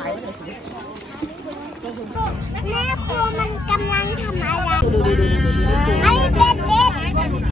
ขายไว้เลยสิแม่ครูมันกำลังทำอะไร ดูดูดูดูดูดูดู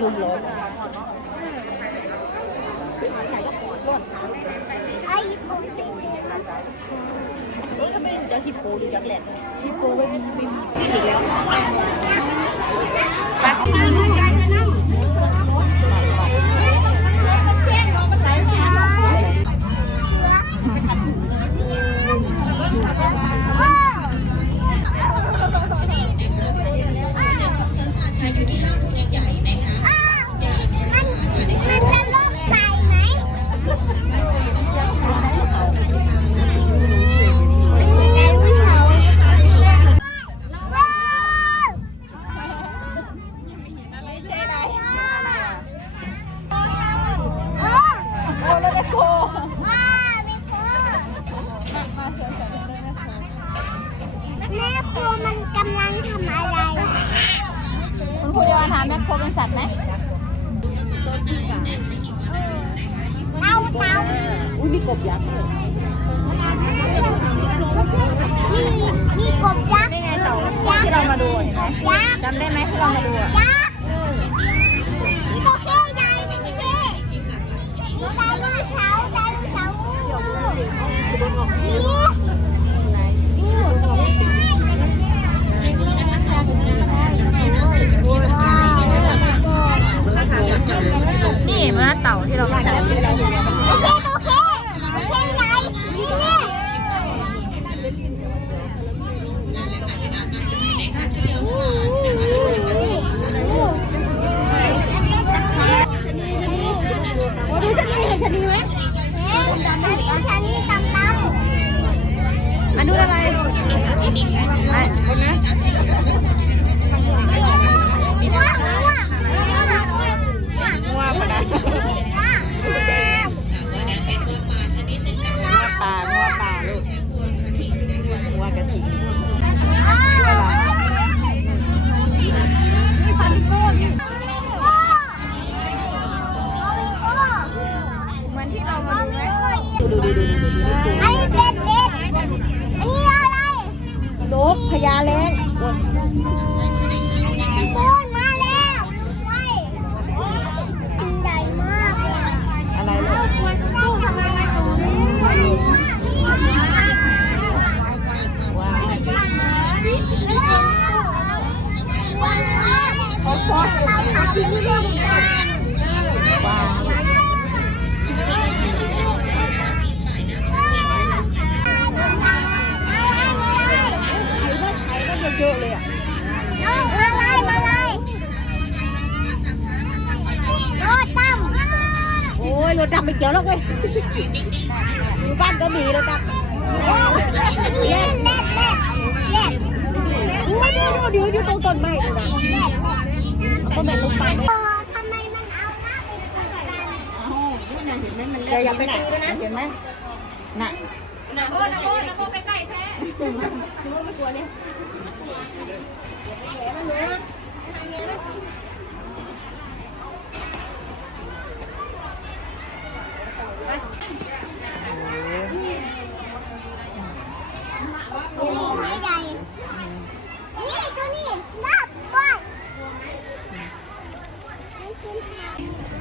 รุ่มร้อนไอ้ปุ๊บเฮ้ยทำไมจะฮิปโปหรือจักแหลกฮิปโปไม่มีไม่มีอีกแล้ว ครูมันกำลังทำอะไร คุณครูจะมาถามแมคโครเป็นสัตว์ไหมเต่าเต่าอุ้ยมีกบยักษ์เลยนี่นี่กบยักษ์นี่ไงเต่าที่เรามาดูเห็นไหมยักษ์จำได้ไหมที่เรามาดูอะยักษ์นี่ตัวแค่ใหญ่หนึ่งแค่นี่ไดโนเสาร์ไดโนเสาร์นี่ อยู่บ้านก็มีรถดำเล็ดเล็ดเล็ดเล็ดเดี๋ยวเดี๋ยวเดี๋ยวตรงต้นไม้เลยนะต้นไม้ลงไปเลยทำไมมันเอาหน้าไปทำอะไรเดี๋ยวอย่าไปไหนเห็นไหมน่ะนี่ไม่ใหญ่นี่ตัวนี้นับด้วย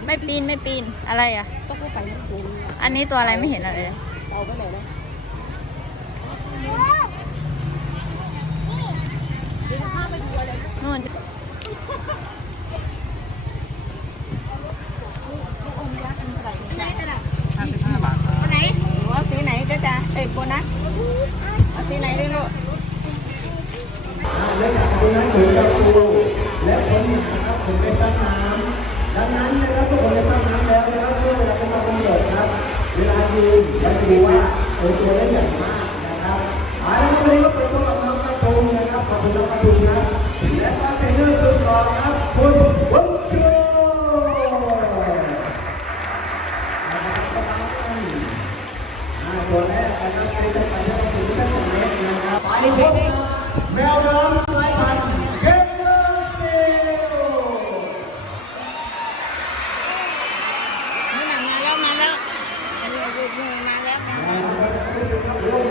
ไม่ ปีนไม่ปีนอะไรอะ ต้องเข้าไปนะดูอันนี้ตัวอะไรไม่เห็นอะไรเลยเอาไปไห คุณครัและก็เทรนเนอร์สุดหล่อครับคุณวัชูตัแรกนะครัเป็นตั้เล็กนะครับไปพบแมวดำสพันเกมร์ซิลมาแล้วมาแล้วมาแล้วมาแล้ว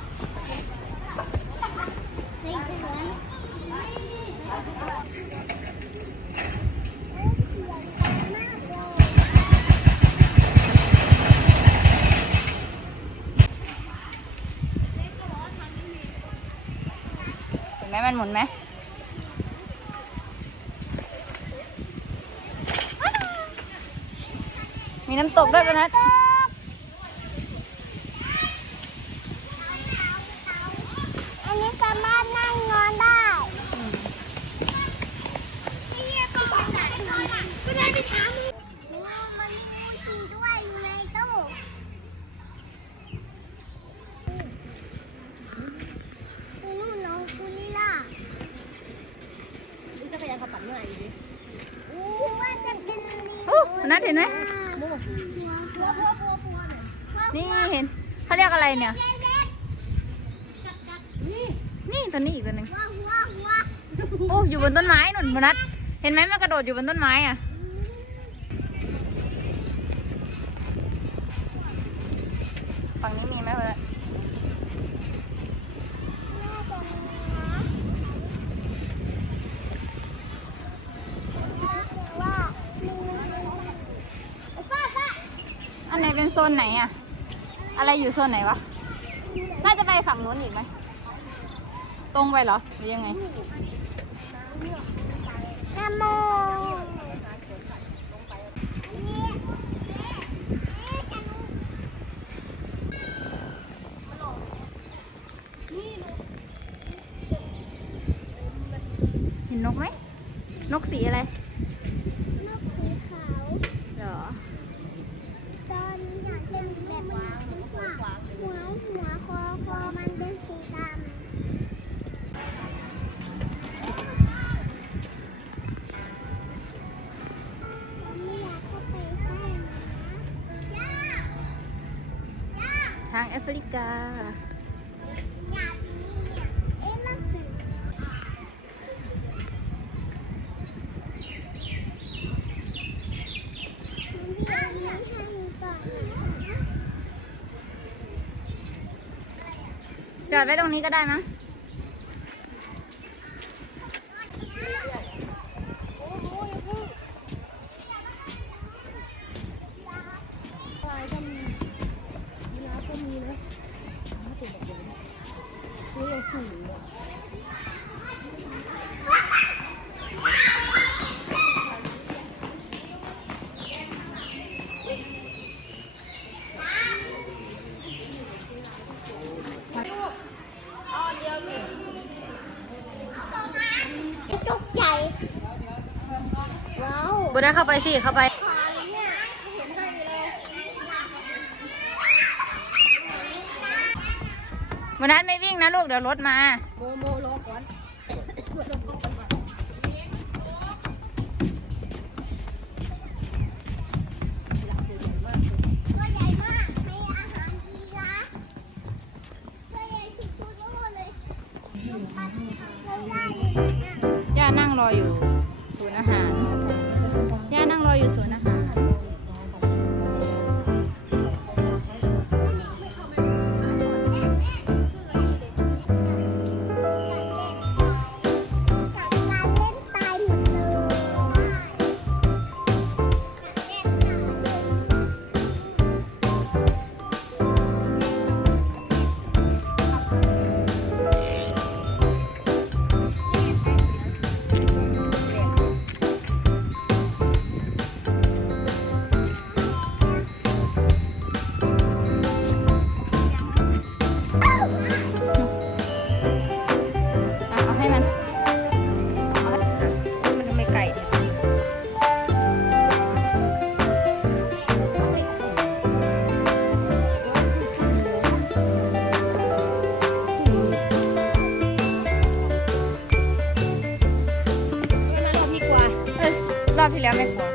มันหมุนไหมมีน้ำตกด้วยนะนัด อู้นั่นเห็นไหมนี่เห็นเขาเรียกอะไรเนี่ย นี่ตัวนี้อีกตัวหนึ่งโอ้อยู่บนต้นไม้หนุนพนัดเห็นไหมมันกระโดดอยู่บนต้นไม้อะ โซนไหนอะอะไรอยู่โซนไหนวะ น่าจะไปฝั่งนู้นอีกไหม ตรงไปเหรอ หรือยังไงน้ำโมเห็นนกไหม นกสีอะไร ทางแอฟริกา จอดไว้ตรงนี้ก็ได้นะ จุกใหญ่ บุญนะเข้าไปสิ เข้าไปวันนั้นไม่วิ่งนะลูก เดี๋ยวรถมาโมโมรอก่อนย่านั่งรออยู่ศูนอาหาร ที่แล้วไม่กลัว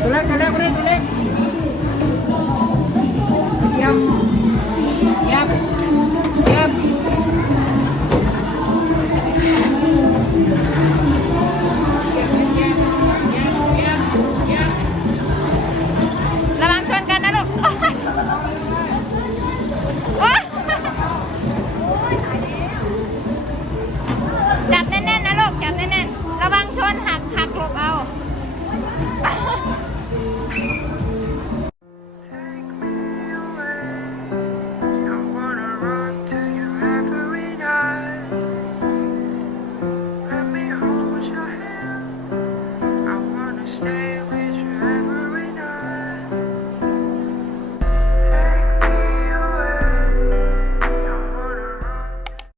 ตัวเล็กตัวเล็กตัวเล็กตัวเล็ก